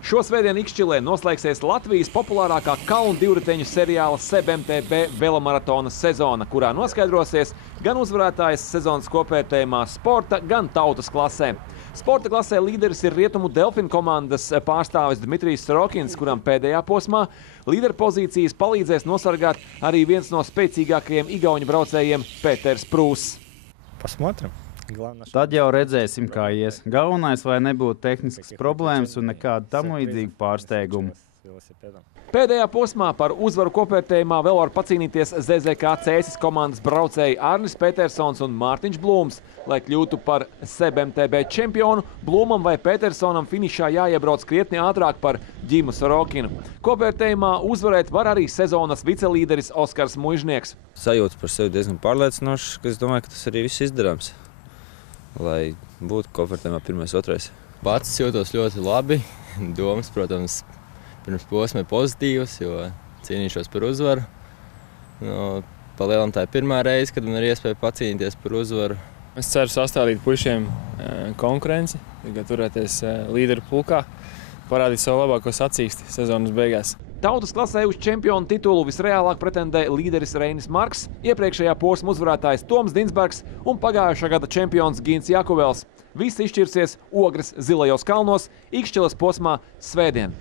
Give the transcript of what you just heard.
Šo svētdienu Ikšķilē noslēgsies Latvijas populārākā kalnu divriteņu seriāla SEB MTB velomaratona sezona, kurā noskaidrosies gan uzvarētājs sezonas kopvērtējumā sporta, gan tautas klasē. Sporta klasē līderis ir Rietumu Delfinu komandas pārstāvis Dmitrijs Sorokins, kuram pēdējā posmā līderpozīcijas palīdzēs nosargāt arī viens no spēcīgākajiem igauņu braucējiem Pēters Prūss. Посмотрим. Tad jau redzēsim, kā ies. Galvenais, lai nebūtu tehniskas problēmas un nekādu tam līdzīgu pārsteigumu. Pēdējā posmā par uzvaru kopvērtējumā vēl var pacīnīties ZZK Cēsis komandas braucēji Arnis Petersons un Mārtiņš Blūms. Lai kļūtu par SEB MTB čempionu, Blūmam vai Petersonam finišā jāiebrauc krietni ātrāk par Ģimu Sorokinu. Kopvērtējumā uzvarēt var arī sezonas vicelīderis Oskars Muižnieks. Sajūta par sevi diezgan pārliecinošs, ka es domāju, ka tas arī viss izdarāms, lai būtu kopvērtējumā pirmais, otrais. Pats jūtos ļoti labi. Domas, protams, pirms posma ir pozitīvas, jo cīnīšos par uzvaru. Pa lielam tā ir pirmā reize, kad man ir iespēja pacīnīties par uzvaru. Es ceru sastādīt puišiem konkurenci, turēties līderu pulkā, parādīt savu labāko sacīksti sezonas beigās. Tautas klasē uz čempionu titulu visreālāk pretendē līderis Reinis Marks, iepriekšējā posma uzvarētājs Toms Dinsbergs un pagājušā gada čempions Gins Jakuvels. Viss izšķirsies Ogres zilajos kalnos Ikšķiles posmā svētdien.